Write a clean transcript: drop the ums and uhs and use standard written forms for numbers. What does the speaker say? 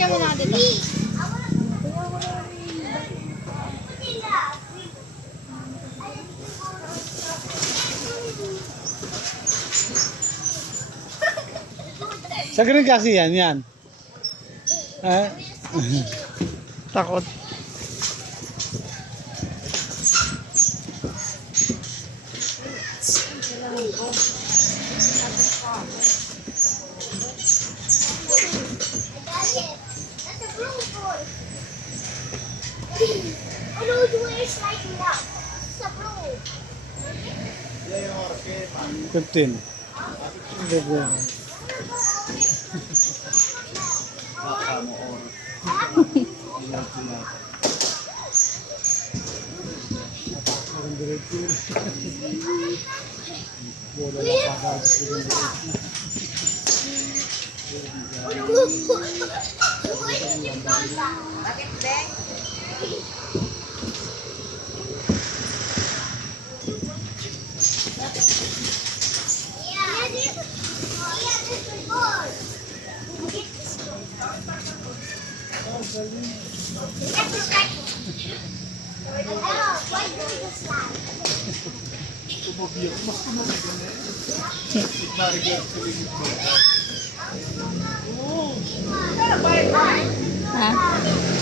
ka muna dito. Sa green kasi yan. Takot. Oh no, the way it's lighting up. It's a blue. 15. Bakit, Beng? Ha?